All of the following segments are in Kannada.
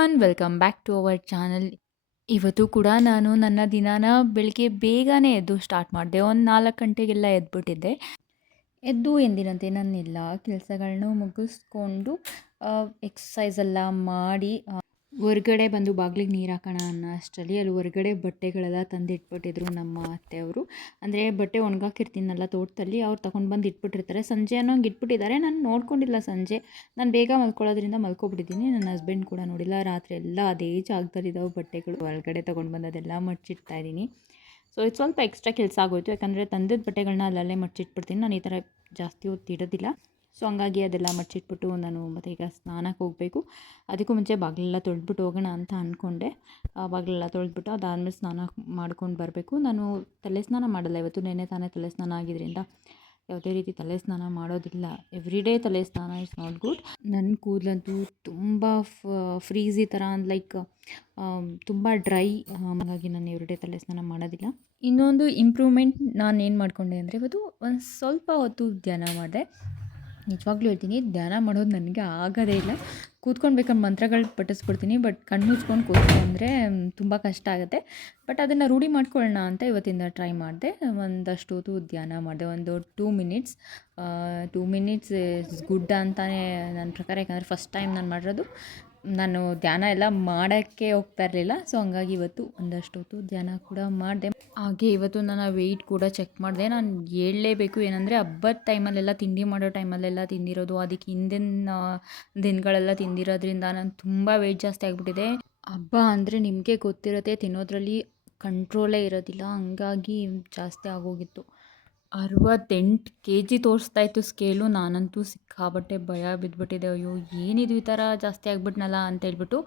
Everyone welcome back to our channel. ಇವತ್ತು ಕೂಡ ನಾನು ನನ್ನ ದಿನಾನ ಬೆಳಿಗ್ಗೆ ಬೇಗನೆ ಎದ್ದು ಸ್ಟಾರ್ಟ್ ಮಾಡಿದೆ. ಒಂದು 4 ಗಂಟೆಗೆಲ್ಲ ಎದ್ಬಿಟ್ಟಿದ್ದೆ. ಎದ್ದು ಎಂದಿನಂತೆ ನನ್ನೆಲ್ಲ ಕೆಲಸಗಳನ್ನೂ ಮುಗಿಸ್ಕೊಂಡು ಎಕ್ಸಸೈಸ್ ಎಲ್ಲ ಮಾಡಿ ಹೊರಗಡೆ ಬಂದು ಬಾಗಿಲಿಗೆ ನೀರು ಹಾಕೋಣ ಅನ್ನೋ ಅಷ್ಟರಲ್ಲಿ ಅಲ್ಲಿ ಹೊರಗಡೆ ಬಟ್ಟೆಗಳೆಲ್ಲ ತಂದಿಟ್ಬಿಟ್ಟಿದ್ರು ನಮ್ಮ ಅತ್ತೆಯವರು. ಅಂದರೆ ಬಟ್ಟೆ ಒಣಗಾಕಿರ್ತೀನಲ್ಲ ತೋಟದಲ್ಲಿ, ಅವ್ರು ತಗೊಂಡು ಬಂದು ಇಟ್ಬಿಟ್ಟಿರ್ತಾರೆ. ಸಂಜೆ ಅನ್ನೋಂಗೆ ಇಟ್ಬಿಟ್ಟಿದ್ದಾರೆ. ನಾನು ನೋಡ್ಕೊಂಡಿಲ್ಲ ಸಂಜೆ. ನಾನು ಬೇಗ ಮಲ್ಕೊಳ್ಳೋದ್ರಿಂದ ಮಲ್ಕೊಬಿಟ್ಟಿದ್ದೀನಿ. ನನ್ನ ಹಸ್ಬೆಂಡ್ ಕೂಡ ನೋಡಿಲ್ಲ. ರಾತ್ರಿ ಎಲ್ಲ ಅದೇ ಜಾಗದಲ್ಲಿದ್ದಾವೆ ಬಟ್ಟೆಗಳು. ಹೊರಗಡೆ ತೊಗೊಂಡು ಬಂದದೆಲ್ಲ ಮಡ್ಚಿಡ್ತಾ ಇದ್ದೀನಿ. ಸೊ ಇದು ಸ್ವಲ್ಪ ಎಕ್ಸ್ಟ್ರಾ ಕೆಲಸ ಆಗೋಯ್ತು. ಯಾಕಂದರೆ ತಂದಿದ್ದ ಬಟ್ಟೆಗಳನ್ನ ಅಲ್ಲಲ್ಲೇ ಮಡ್ಚಿಟ್ಬಿಡ್ತೀನಿ. ನಾನು ಈ ಥರ ಜಾಸ್ತಿ ಹೊತ್ತು ಇಡೋದಿಲ್ಲ. ಸೊ ಹಂಗಾಗಿ ಅದೆಲ್ಲ ಮಡ್ಚಿಟ್ಬಿಟ್ಟು ನಾನು ಮತ್ತು ಈಗ ಸ್ನಾನಕ್ಕೆ ಹೋಗಬೇಕು. ಅದಕ್ಕೂ ಮುಂಚೆ ಬಾಗಿಲೆಲ್ಲ ತೊಳೆದ್ಬಿಟ್ಟು ಹೋಗೋಣ ಅಂತ ಅಂದ್ಕೊಂಡೆ. ಬಾಗಿಲೆಲ್ಲ ತೊಳೆದ್ಬಿಟ್ಟು ಅದಾದಮೇಲೆ ಸ್ನಾನ ಮಾಡ್ಕೊಂಡು ಬರಬೇಕು. ನಾನು ತಲೆ ಸ್ನಾನ ಮಾಡಲ್ಲ ಇವತ್ತು. ನೆನ್ನೆ ತಾನೇ ತಲೆ ಸ್ನಾನ ಆಗಿದ್ದರಿಂದ ಯಾವುದೇ ರೀತಿ ತಲೆ ಸ್ನಾನ ಮಾಡೋದಿಲ್ಲ. ಎವ್ರಿ ಡೇ ತಲೆ ಸ್ನಾನ ಇಸ್ ನಾಟ್ ಗುಡ್. ನನ್ನ ಕೂದಲಂತೂ ತುಂಬ ಫ್ರೀಝಿ ಥರ ಲೈಕ್ ತುಂಬ ಡ್ರೈ. ಹಾಗಾಗಿ ನಾನು ಎವ್ರಿ ಡೇ ತಲೆ ಸ್ನಾನ ಮಾಡೋದಿಲ್ಲ. ಇನ್ನೊಂದು ಇಂಪ್ರೂವ್ಮೆಂಟ್ ನಾನು ಏನು ಮಾಡಿಕೊಂಡೆ ಅಂದರೆ ಇವತ್ತು ಒಂದು ಸ್ವಲ್ಪ ಹೊತ್ತು ಧ್ಯಾನ ಮಾಡಿದೆ. ನಿಜವಾಗ್ಲೂ ಹೇಳ್ತೀನಿ, ಧ್ಯಾನ ಮಾಡೋದು ನನಗೆ ಆಗೋದೇ ಇಲ್ಲ. ಕೂತ್ಕೊಳ್ಬೇಕಂದ್ರೆ ಮಂತ್ರಗಳು ಪಠಿಸ್ಬಿಡ್ತೀನಿ. ಬಟ್ ಕಣ್ಣು ಮುಚ್ಕೊಂಡು ಕೂತ್ಕೊಂಡ್ರೆ ತುಂಬ ಕಷ್ಟ ಆಗುತ್ತೆ. ಬಟ್ ಅದನ್ನು ರೂಢಿ ಮಾಡ್ಕೊಳ್ಳೋಣ ಅಂತ ಇವತ್ತಿಂದ ಟ್ರೈ ಮಾಡಿದೆ. ಒಂದಷ್ಟು ಹೊತ್ತು ಧ್ಯಾನ ಮಾಡಿದೆ, ಒಂದು 2 ಮಿನಿಟ್ಸ್. 2 ಮಿನಿಟ್ಸ್ ಇಸ್ ಗುಡ್ ಅಂತಲೇ ನನ್ನ ಪ್ರಕಾರ. ಯಾಕಂದರೆ ಫಸ್ಟ್ ಟೈಮ್ ನಾನು ಮಾಡಿರೋದು. ನಾನು ಧ್ಯಾನ ಎಲ್ಲ ಮಾಡೋಕ್ಕೆ ಹೋಗ್ತಾ ಇರಲಿಲ್ಲ. ಸೊ ಹಂಗಾಗಿ ಇವತ್ತು ಒಂದಷ್ಟು ಹೊತ್ತು ಧ್ಯಾನ ಕೂಡ ಮಾಡಿದೆ. ಹಾಗೆ ಇವತ್ತು ನನ್ನ ವೆಯ್ಟ್ ಕೂಡ ಚೆಕ್ ಮಾಡಿದೆ. ನಾನು ಹೇಳಲೇಬೇಕು, ಏನಂದರೆ ಹಬ್ಬದ ಟೈಮಲ್ಲೆಲ್ಲ ತಿಂಡಿ ಮಾಡೋ ಟೈಮಲ್ಲೆಲ್ಲ ತಿಂದಿರೋದು, ಅದಕ್ಕೆ ಹಿಂದಿನ ದಿನಗಳೆಲ್ಲ ತಿಂದಿರೋದ್ರಿಂದ ನಾನು ತುಂಬ ವೆಯ್ಟ್ ಜಾಸ್ತಿ ಆಗಿಬಿಟ್ಟಿದೆ. ಹಬ್ಬ ಅಂದರೆ ನಿಮಗೆ ಗೊತ್ತಿರುತ್ತೆ, ತಿನ್ನೋದ್ರಲ್ಲಿ ಕಂಟ್ರೋಲೇ ಇರೋದಿಲ್ಲ. ಹಂಗಾಗಿ ಜಾಸ್ತಿ ಆಗೋಗಿತ್ತು. 68 kg ತೋರಿಸ್ತಾ ಇತ್ತು ಸ್ಕೇಲು. ನಾನಂತೂ ಸಿಕ್ಕಾಬಟ್ಟೆ ಭಯ ಬಿದ್ದುಬಿಟ್ಟಿದೆ. ಅಯ್ಯೋ ಏನಿದು ಈ ಥರ ಜಾಸ್ತಿ ಆಗಿಬಿಟ್ನಲ್ಲ ಅಂತೇಳ್ಬಿಟ್ಟು.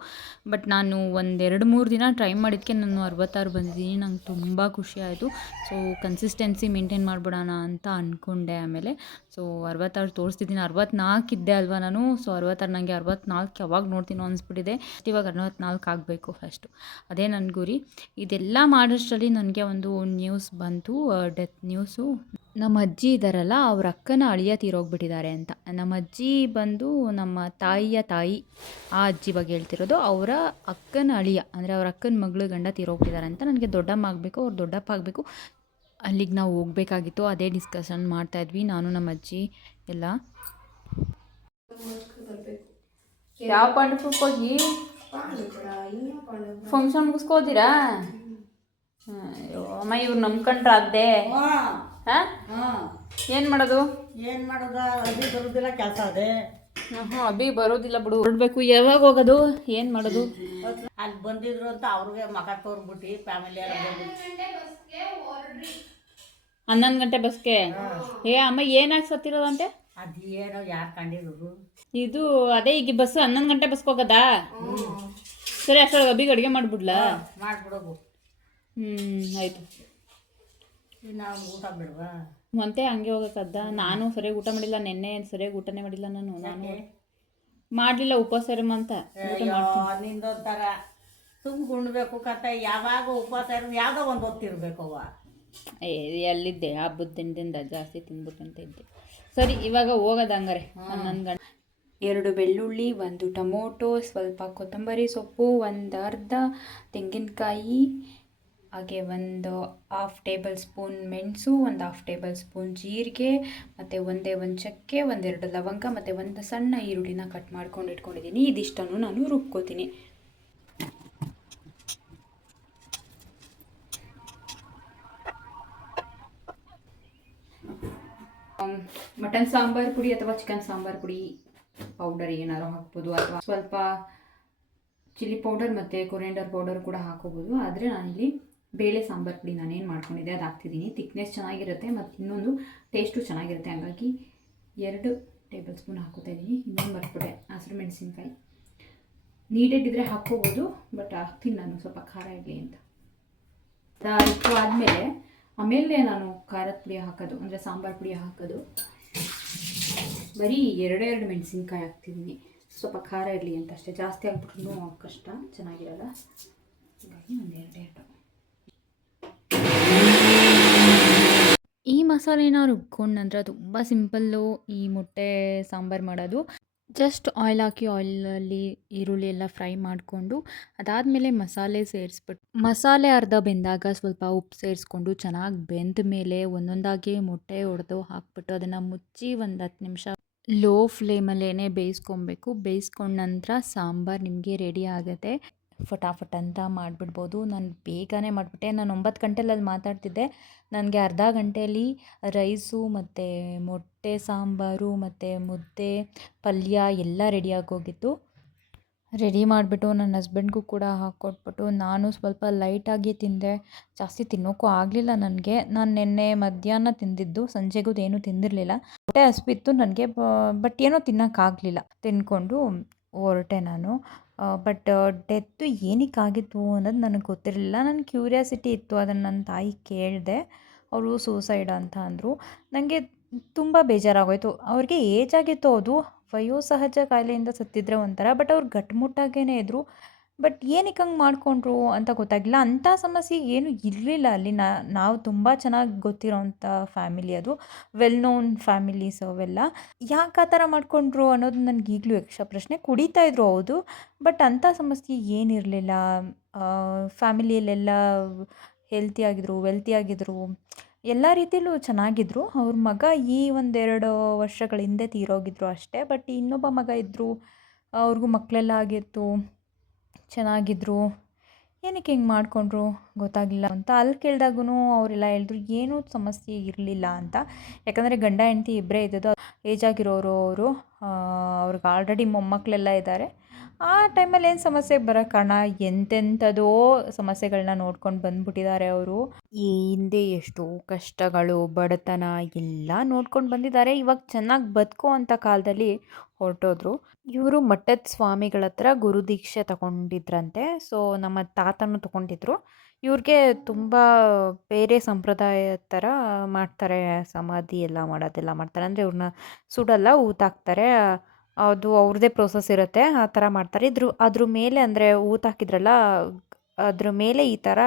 ಬಟ್ ನಾನು 1-2-3 ದಿನ ಟ್ರೈ ಮಾಡಿದ್ದಕ್ಕೆ ನಾನು 66 ಬಂದಿದ್ದೀನಿ. ನಂಗೆ ತುಂಬ ಖುಷಿ ಆಯಿತು. ಸೊ ಕನ್ಸಿಸ್ಟೆನ್ಸಿ ಮೇಂಟೈನ್ ಮಾಡಿಬಿಡೋಣ ಅಂತ ಅಂದ್ಕೊಂಡೆ. ಆಮೇಲೆ ಸೊ 66 ತೋರಿಸ್ತಿದ್ದೀನಿ. 64 ಇದ್ದೆ ಅಲ್ವಾ ನಾನು. ಸೊ 66 ನನಗೆ 64 ಯಾವಾಗ ನೋಡ್ತೀನೋ ಅನಿಸ್ಬಿಟ್ಟಿದೆ. ಇವಾಗ 64 ಆಗಬೇಕು ಫಸ್ಟು. ಅದೇ ನನ್ನ ಗುರಿ. ಇದೆಲ್ಲ ಮಾಡೋಷ್ಟರಲ್ಲಿ ನನಗೆ ಒಂದು ನ್ಯೂಸ್ ಬಂತು, ಡೆತ್ ನ್ಯೂಸು. ನಮ್ಮ ಅಜ್ಜಿ ಇದ್ದಾರಲ್ಲ, ಅವ್ರ ಅಕ್ಕನ ಅಳಿಯ ತೀರೋಗ್ಬಿಟ್ಟಿದ್ದಾರೆ ಅಂತ. ನಮ್ಮ ಅಜ್ಜಿ ಬಂದು ನಮ್ಮ ತಾಯಿಯ ತಾಯಿ, ಆ ಅಜ್ಜಿ ಬಗ್ಗೆ ಹೇಳ್ತಿರೋದು. ಅವರ ಅಕ್ಕನ ಅಳಿಯ ಅಂದರೆ ಅವ್ರ ಅಕ್ಕನ ಮಗಳು ಗಂಡ ತೀರೋಗ್ಬಿಟ್ಟಿದ್ದಾರೆ ಅಂತ. ನನಗೆ ದೊಡ್ಡಮ್ಮ ಆಗಬೇಕು, ಅವ್ರು ದೊಡ್ಡಪ್ಪ ಆಗಬೇಕು. ಅಲ್ಲಿಗೆ ನಾವು ಹೋಗ್ಬೇಕಾಗಿತ್ತು. ಅದೇ ಡಿಸ್ಕಷನ್ ಮಾಡ್ತಾಯಿದ್ವಿ ನಾನು ನಮ್ಮ ಅಜ್ಜಿ ಎಲ್ಲ. ಯಾವ ಪಂಡಕ್ಕೆ ಹೋಗಿ ಫಂಕ್ಷನ್ ಮುಗಿಸ್ಕೋತೀರಾ? ಅಮ್ಮ ಇವ್ರು ನಂಬ್ಕೊಂಡ್ರ ಅದ್ದೇ. ಏನು ಮಾಡೋದು? ಅಭಿ ಬರೋದಿಲ್ಲ, ಕೆಲಸ ಅದೇ. ಅಭಿ ಬರೋದಿಲ್ಲ ಬಿಡು, ಹೊರಡ್ಬೇಕು. ಯಾವಾಗ ಹೋಗೋದು? ಏನು ಮಾಡೋದು? ಅಲ್ಲಿ ಬಂದಿದ್ರು ಅಂತ ಅವ್ರಿಗೆ ಮಗ ತೋರ್ಬಿಟ್ಟು ಫ್ಯಾಮಿಲಿ ಎಲ್ಲ 11 ಗಂಟೆ ಬಸ್ಗೆ. ಅಮ್ಮ ಏನಾಗಿ ಸತ್ತಿರೋದಂತೆ? ಅದೇನೋ ಯಾರು ಕಂಡಿರೋದು ಇದು. ಅದೇ ಈಗ ಬಸ್ 11 ಗಂಟೆ ಬಸ್ಗೆ ಹೋಗೋದಾ? ಸರಿ, ಅಷ್ಟೊಳಗೆ ಅಭಿಗೆ ಅಡುಗೆ ಮಾಡಿಬಿಡ್ಲಾ? ಮಾಡ್ಬಿಡೋದು. ಆಯಿತು. ನಾವು ಊಟ ಬಿಡುವ ಮತ್ತೆ ಹಂಗೆ ಹೋಗಕ್ಕದ್ದ. ನಾನು ಸರಿಯಾಗಿ ಊಟ ಮಾಡಿಲ್ಲ. ನೆನ್ನೆ ಸರಿಯಾಗಿ ಊಟನೇ ಮಾಡಿಲ್ಲ ನಾನು ಮಾಡಲಿಲ್ಲ. ಉಪವಾಸ ಅಂತ ನಿಂದೊಂಥರ ತುಂಬ ಉಣ್ಬೇಕು ಕತೆ. ಯಾವಾಗ ಉಪವಾಸ ಯಾವುದೋ ಒಂದು ಹೊತ್ತಿರ್ಬೇಕವ್ವ. ಎಲ್ಲಿದ್ದೆ? ಹಬ್ಬದ ದಿನದಿಂದ ಜಾಸ್ತಿ ತಿಂದ್ಬಿಟ್ಟಂತ ಇದ್ದೆ. ಸರಿ, ಇವಾಗ ಹೋಗೋದು ಹಂಗಾರೆ. 11 ಗಂಟೆ. 2 ಬೆಳ್ಳುಳ್ಳಿ, 1 ಟೊಮೊಟೊ, ಸ್ವಲ್ಪ ಕೊತ್ತಂಬರಿ ಸೊಪ್ಪು, 1 ಅರ್ಧ ತೆಂಗಿನಕಾಯಿ, ಹಾಗೆ 1/2 ಟೇಬಲ್ ಸ್ಪೂನ್ ಮೆಣಸು, 1/2 ಟೇಬಲ್ ಸ್ಪೂನ್ ಜೀರಿಗೆ, ಮತ್ತು 1 ಚಕ್ಕೆ, 1-2 ಲವಂಗ, ಮತ್ತು 1 ಸಣ್ಣ ಈರುಳ್ಳಿನ ಕಟ್ ಮಾಡ್ಕೊಂಡು ಇಟ್ಕೊಂಡಿದ್ದೀನಿ. ಇದಿಷ್ಟನ್ನು ನಾನು ರುಬ್ಕೋತೀನಿ. ಮಟನ್ ಸಾಂಬಾರು ಪುಡಿ ಅಥವಾ ಚಿಕನ್ ಸಾಂಬಾರು ಪುಡಿ ಪೌಡರ್ ಏನಾರು ಹಾಕ್ಬೋದು, ಅಥವಾ ಸ್ವಲ್ಪ ಚಿಲ್ಲಿ ಪೌಡರ್ ಮತ್ತು ಕೊರಿಯಂಡರ್ ಪೌಡರ್ ಕೂಡ ಹಾಕೋಬೋದು. ಆದರೆ ನಾನಿಲ್ಲಿ ಬೇಳೆ ಸಾಂಬಾರು ಪುಡಿ ನಾನೇನು ಮಾಡ್ಕೊಂಡಿದ್ದೆ ಅದು ಹಾಕ್ತಿದ್ದೀನಿ. ತಿಕ್ನೆಸ್ ಚೆನ್ನಾಗಿರುತ್ತೆ ಮತ್ತು ಇನ್ನೊಂದು ಟೇಸ್ಟು ಚೆನ್ನಾಗಿರುತ್ತೆ. ಹಾಗಾಗಿ 2 ಟೇಬಲ್ ಸ್ಪೂನ್ ಹಾಕೋತಾ ಇದ್ದೀನಿ. ಇನ್ನೊಂದು ಮರ್ತ್ಬಿಟ್ಟೆ, ಹಸಿರು ಮೆಣಸಿನ್ಕಾಯಿ. ನೀಡೆಡ್ ಇದ್ದರೆ ಹಾಕ್ಕೋಬೋದು, ಬಟ್ ಹಾಕ್ತೀನಿ ನಾನು ಸ್ವಲ್ಪ ಖಾರ ಇರಲಿ ಅಂತ. ಇಷ್ಟು ಆಮೇಲೆ ನಾನು ಖಾರದ ಪುಡಿ ಹಾಕೋದು, ಅಂದರೆ ಸಾಂಬಾರು ಪುಡಿ ಹಾಕೋದು. ಬರೀ 2 ಮೆಣಸಿನ್ಕಾಯಿ ಹಾಕ್ತಿದ್ದೀನಿ, ಸ್ವಲ್ಪ ಖಾರ ಇರಲಿ ಅಂತ ಅಷ್ಟೇ. ಜಾಸ್ತಿ ಹಾಕ್ಬಿಟ್ರೂ ಕಷ್ಟ, ಚೆನ್ನಾಗಿರಲ್ಲ. ಹಾಗಾಗಿ ಒಂದು 2. ಈ ಮಸಾಲೆನ ರುಬ್ಕೊಂಡು ನಂತರ ತುಂಬ ಸಿಂಪಲ್ಲು ಈ ಮೊಟ್ಟೆ ಸಾಂಬಾರು ಮಾಡೋದು. ಜಸ್ಟ್ ಆಯಿಲ್ ಹಾಕಿ ಆಯಿಲಲ್ಲಿ ಈರುಳ್ಳಿ ಎಲ್ಲ ಫ್ರೈ ಮಾಡಿಕೊಂಡು ಅದಾದಮೇಲೆ ಮಸಾಲೆ ಸೇರಿಸ್ಬಿಟ್ಟು ಮಸಾಲೆ ಅರ್ಧ ಬೆಂದಾಗ ಸ್ವಲ್ಪ ಉಪ್ಪು ಸೇರಿಸ್ಕೊಂಡು ಚೆನ್ನಾಗಿ ಬೆಂದ ಮೇಲೆ ಒಂದೊಂದಾಗಿ ಮೊಟ್ಟೆ ಒಡೆದು ಹಾಕ್ಬಿಟ್ಟು ಅದನ್ನು ಮುಚ್ಚಿ ಒಂದು 10 ನಿಮಿಷ ಲೋ ಫ್ಲೇಮಲ್ಲೇ ಬೇಯಿಸ್ಕೊಬೇಕು. ಬೇಯಿಸ್ಕೊಂಡ ನಂತರ ಸಾಂಬಾರು ನಿಮಗೆ ರೆಡಿ ಆಗುತ್ತೆ. ಫಟಾಫಟ್ ಅಂತ ಮಾಡಿಬಿಡ್ಬೋದು. ನಾನು ಬೇಗನೆ ಮಾಡಿಬಿಟ್ಟೆ. ನಾನು 9 ಗಂಟೆಲಿ ಅಲ್ಲಿ ಮಾತಾಡ್ತಿದ್ದೆ. ನನಗೆ ಅರ್ಧ ಗಂಟೆಯಲ್ಲಿ ರೈಸು ಮತ್ತು ಮೊಟ್ಟೆ ಸಾಂಬಾರು ಮತ್ತು ಮುದ್ದೆ, ಪಲ್ಯ ಎಲ್ಲ ರೆಡಿಯಾಗೋಗಿತ್ತು. ರೆಡಿ ಮಾಡಿಬಿಟ್ಟು ನನ್ನ ಹಸ್ಬೆಂಡ್ಗೂ ಕೂಡ ಹಾಕ್ಕೊಟ್ಬಿಟ್ಟು ನಾನು ಸ್ವಲ್ಪ ಲೈಟಾಗಿ ತಿಂದೆ. ಜಾಸ್ತಿ ತಿನ್ನೋಕ್ಕೂ ಆಗಲಿಲ್ಲ ನನಗೆ. ನಾನು ನಿನ್ನೆ ಮಧ್ಯಾಹ್ನ ತಿಂದಿದ್ದು, ಸಂಜೆಗೂ ಏನೂ ತಿಂದಿರಲಿಲ್ಲ. ಹೊಟ್ಟೆ ಹಸ್ವಿತ್ತು ನನಗೆ, ಬಟ್ ಏನೋ ತಿನ್ನೋಕ್ಕಾಗಲಿಲ್ಲ. ತಿಂದ್ಕೊಂಡು ಹೊರಟೆ ನಾನು. ಬಟ್ ಡೆತ್ತು ಏನಕ್ಕಾಗಿತ್ತು ಅನ್ನೋದು ನನಗೆ ಗೊತ್ತಿರಲಿಲ್ಲ. ನನಗೆ ಕ್ಯೂರಿಯಾಸಿಟಿ ಇತ್ತು. ಅದನ್ನು ನನ್ನ ತಾಯಿಗೆ ಕೇಳಿದೆ. ಅವರು ಸೂಸೈಡ್ ಅಂತ ಅಂದರು. ನನಗೆ ತುಂಬ ಬೇಜಾರಾಗೋಯಿತು. ಅವ್ರಿಗೆ ಏಜ್ ಆಗಿತ್ತು, ಹೌದು, ವಯೋಸಹಜ ಕಾಯಿಲೆಯಿಂದ ಸತ್ತಿದ್ರೆ ಒಂಥರ, ಬಟ್ ಅವ್ರು ಗಟ್ಟಿಮುಟ್ಟಾಗೇ ಇದ್ದರು. ಬಟ್ ಏನಕ್ಕೆ ಹಂಗೆ ಮಾಡಿಕೊಂಡ್ರು ಅಂತ ಗೊತ್ತಾಗಿಲ್ಲ. ಅಂಥ ಸಮಸ್ಯೆ ಏನೂ ಇರಲಿಲ್ಲ ಅಲ್ಲಿ. ನಾವು ತುಂಬ ಚೆನ್ನಾಗಿ ಗೊತ್ತಿರೋವಂಥ ಫ್ಯಾಮಿಲಿ ಅದು. ವೆಲ್ ನೋನ್ ಫ್ಯಾಮಿಲೀಸ್ ಅವೆಲ್ಲ. ಯಾಕೆ ಆ ಥರ ಮಾಡಿಕೊಂಡ್ರು ಅನ್ನೋದು ನನಗೆ ಈಗಲೂ ಯಕ್ಷ ಪ್ರಶ್ನೆ. ಕುಡಿತಾಯಿದ್ರು ಹೌದು, ಬಟ್ ಅಂಥ ಸಮಸ್ಯೆ ಏನಿರಲಿಲ್ಲ. ಫ್ಯಾಮಿಲಿಯಲ್ಲೆಲ್ಲ ಹೆಲ್ತಿಯಾಗಿದ್ದರು, ವೆಲ್ತಿಯಾಗಿದ್ದರು, ಎಲ್ಲ ರೀತಿಯಲ್ಲೂ ಚೆನ್ನಾಗಿದ್ದರು. ಅವ್ರ ಮಗ ಈ 1-2 ವರ್ಷಗಳ ಹಿಂದೆ ತೀರೋಗಿದ್ರು ಅಷ್ಟೇ. ಬಟ್ ಇನ್ನೊಬ್ಬ ಮಗ ಇದ್ದರು, ಅವ್ರಿಗೂ ಮಕ್ಕಳೆಲ್ಲ ಆಗಿತ್ತು, ಚೆನ್ನಾಗಿದ್ದರು. ಏನಕ್ಕೆ ಹಿಂಗೆ ಮಾಡಿಕೊಂಡ್ರು ಗೊತ್ತಾಗಿಲ್ಲ ಅಂತ ಅಲ್ಲಿ ಕೇಳಿದಾಗೂ ಅವರೆಲ್ಲ ಹೇಳಿದ್ರು ಏನೂ ಸಮಸ್ಯೆ ಇರಲಿಲ್ಲ ಅಂತ. ಯಾಕಂದರೆ ಗಂಡ ಹೆಂಡತಿ ಇಬ್ಬರೇ ಇದ್ದದ್ದು. ಏಜ್ ಆಗಿರೋರು ಅವರು. ಅವ್ರಿಗೆ ಆಲ್ರೆಡಿ ಮೊಮ್ಮಕ್ಕಳೆಲ್ಲ ಇದ್ದಾರೆ. ಆ ಟೈಮಲ್ಲಿ ಏನು ಸಮಸ್ಯೆ ಬರೋಕ್ಕೆ ಕಾರಣ, ಎಂತೆಂಥದೋ ಸಮಸ್ಯೆಗಳನ್ನ ನೋಡ್ಕೊಂಡು ಬಂದುಬಿಟ್ಟಿದ್ದಾರೆ ಅವರು. ಈ ಹಿಂದೆ ಎಷ್ಟೋ ಕಷ್ಟಗಳು, ಬಡತನ ಎಲ್ಲ ನೋಡ್ಕೊಂಡು ಬಂದಿದ್ದಾರೆ. ಇವಾಗ ಚೆನ್ನಾಗಿ ಬದುಕೋ ಅಂಥ ಕಾಲದಲ್ಲಿ ಹೊರಟೋದ್ರು. ಇವರು ಮಠದ ಸ್ವಾಮಿಗಳ ಹತ್ರ ಗುರುದೀಕ್ಷೆ ತಗೊಂಡಿದ್ರಂತೆ. ಸೊ ನಮ್ಮ ತಾತನೂ ತಗೊಂಡಿದ್ರು. ಇವ್ರಿಗೆ ತುಂಬ ಬೇರೆ ಸಂಪ್ರದಾಯ ಥರ ಮಾಡ್ತಾರೆ. ಸಮಾಧಿ ಎಲ್ಲ ಮಾಡೋದೆಲ್ಲ ಮಾಡ್ತಾರೆ. ಅಂದರೆ ಇವ್ರನ್ನ ಸುಡಲ್ಲ, ಊತಾಕ್ತಾರೆ. ಅದು ಅವ್ರದ್ದೇ ಪ್ರೋಸೆಸ್ ಇರುತ್ತೆ. ಆ ಥರ ಮಾಡ್ತಾರೆ. ಅದ್ರ ಮೇಲೆ ಅಂದರೆ ಊತಾಕಿದ್ರಲ್ಲ, ಅದ್ರ ಮೇಲೆ ಈ ಥರ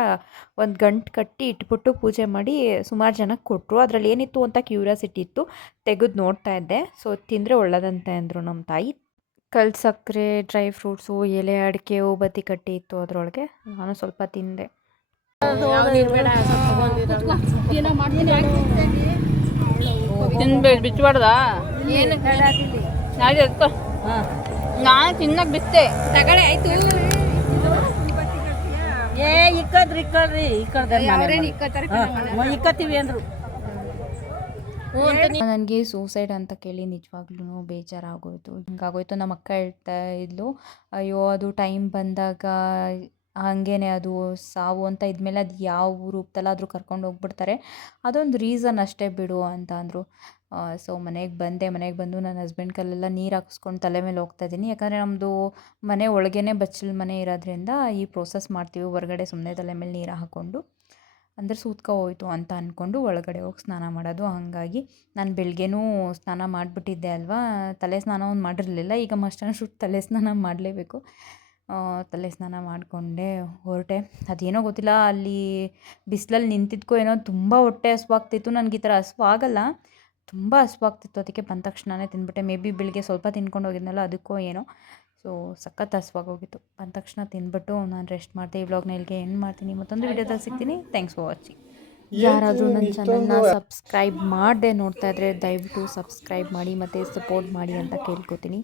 ಒಂದು ಗಂಟು ಕಟ್ಟಿ ಇಟ್ಬಿಟ್ಟು ಪೂಜೆ ಮಾಡಿ ಸುಮಾರು ಜನಕ್ಕೆ ಕೊಟ್ಟರು. ಅದರಲ್ಲಿ ಏನಿತ್ತು ಅಂತ ಕ್ಯೂರಿಯಾಸಿಟಿ ಇತ್ತು, ತೆಗೆದು ನೋಡ್ತಾ ಇದ್ದೆ. ಸೊ ತಿಂದರೆ ಒಳ್ಳೆದಂತೆ ಅಂದರು ನಮ್ಮ ತಾಯಿ. ಕಲ್ಲು ಸಕ್ಕರೆ, ಡ್ರೈ ಫ್ರೂಟ್ಸು, ಎಲೆ ಅಡಿಕೆ, ಬತ್ತಿ ಕಟ್ಟಿ ಇತ್ತು ಅದರೊಳಗೆ. ನಾನು ಸ್ವಲ್ಪ ತಿಂದೆ. ತಿನ್ಬೇಡಿ, ಬಿಚ್ಚಬಾರ್ದಾ? ಏನು ಆಯ್ತು ಎತ್ಕೊ. ನಾನು ತಿನ್ನಕ್ಕೆ ಬಿತ್ತೆ ತಗೊಳ್ಳಿ. ಆಯ್ತು. ಏ ಇಕ್ಕದ್ರಿ ಇಕ್ಕತ್ತೀವಿ ಅಂದರು. ನನಗೆ ಸೂಸೈಡ್ ಅಂತ ಕೇಳಿ ನಿಜವಾಗ್ಲೂ ಬೇಜಾರಾಗೋಯಿತು. ಹಿಂಗಾಗೋಯ್ತು. ನಮ್ಮ ಅಕ್ಕ ಹೇಳ್ತಾ ಇದ್ಲು, ಅಯ್ಯೋ ಅದು ಟೈಮ್ ಬಂದಾಗ ಹಾಗೇನೆ, ಅದು ಸಾವು ಅಂತ ಇದ್ಮೇಲೆ ಅದು ಯಾವ ರೂಪದಲ್ಲಾದರೂ ಕರ್ಕೊಂಡು ಹೋಗ್ಬಿಡ್ತಾರೆ, ಅದೊಂದು ರೀಸನ್ ಅಷ್ಟೇ ಬಿಡು ಅಂತ ಅಂದರು. ಸೊ ಮನೆಗೆ ಬಂದು ನನ್ನ ಹಸ್ಬೆಂಡ್ ಕಲ್ಲೆಲ್ಲ ನೀರು ಹಾಕಿಸ್ಕೊಂಡು ತಲೆ ಮೇಲೆ ಹೋಗ್ತಾಯಿದ್ದೀನಿ. ಯಾಕಂದರೆ ನಮ್ಮದು ಮನೆ ಒಳಗೇ ಬಚ್ಚಲು ಮನೆ ಇರೋದ್ರಿಂದ ಈ ಪ್ರೋಸೆಸ್ ಮಾಡ್ತೀವಿ. ಹೊರಗಡೆ ಸುಮ್ಮನೆ ತಲೆ ಮೇಲೆ ನೀರು ಹಾಕ್ಕೊಂಡು, ಅಂದರೆ ಸೂತ್ಕ ಹೋಯ್ತು ಅಂತ ಅಂದ್ಕೊಂಡು ಒಳಗಡೆ ಹೋಗಿ ಸ್ನಾನ ಮಾಡೋದು. ಹಾಗಾಗಿ ನಾನು ಬೆಳಗ್ಗೆನೂ ಸ್ನಾನ ಮಾಡಿಬಿಟ್ಟಿದ್ದೆ ಅಲ್ವಾ, ತಲೆ ಸ್ನಾನ ಒಂದು ಮಾಡಿರಲಿಲ್ಲ. ಈಗ ಮಸ್ಟನ್ನು ಶುಟ್ಟು ತಲೆ ಸ್ನಾನ ಮಾಡಲೇಬೇಕು. ತಲೆ ಸ್ನಾನ ಮಾಡಿಕೊಂಡೆ ಹೊರಟೆ. ಅದೇನೋ ಗೊತ್ತಿಲ್ಲ, ಅಲ್ಲಿ ಬಿಸಿಲಲ್ಲಿ ನಿಂತಿದ್ಕೋ ಏನೋ ತುಂಬ ಹೊಟ್ಟೆ ಹಸ್ವಾಗ್ತಿತ್ತು. ನನಗೆ ಈ ಥರ ಹಸ್ವಾಗಲ್ಲ, ತುಂಬ ಹಸ್ವಾಗ್ತಿತ್ತು. ಅದಕ್ಕೆ ಬಂದ ತಕ್ಷಣವೇ ತಿಂದ್ಬಿಟ್ಟೆ. ಮೇ ಬಿ ಬೆಳಿಗ್ಗೆ ಸ್ವಲ್ಪ ತಿನ್ಕೊಂಡು ಹೋಗಿದ್ನಲ್ಲ, ಅದಕ್ಕೋ ಏನೋ. ಸೊ ಸಖತ್ ಹಸ್ವಾಗೋಗಿತ್ತು. ಬಂದ ತಕ್ಷಣ ತಿಂದ್ಬಿಟ್ಟು ನಾನು ರೆಸ್ಟ್ ಮಾಡಿದೆ. ಈ ವ್ಲಾಗ್ನ ಇಲ್ಲಿಗೆ ಎಂಡ್ ಮಾಡ್ತೀನಿ. ಮತ್ತೊಂದು ವಿಡಿಯೋದಲ್ಲಿ ಸಿಗ್ತೀನಿ. Thanks for watching. ಯಾರಾದರೂ ನನ್ನ ಚಾನಲ್ನ ಸಬ್ಸ್ಕ್ರೈಬ್ ಮಾಡದೆ ನೋಡ್ತಾ ಇದ್ದರೆ ದಯವಿಟ್ಟು ಸಬ್ಸ್ಕ್ರೈಬ್ ಮಾಡಿ ಮತ್ತು ಸಪೋರ್ಟ್ ಮಾಡಿ ಅಂತ ಕೇಳ್ಕೊತೀನಿ.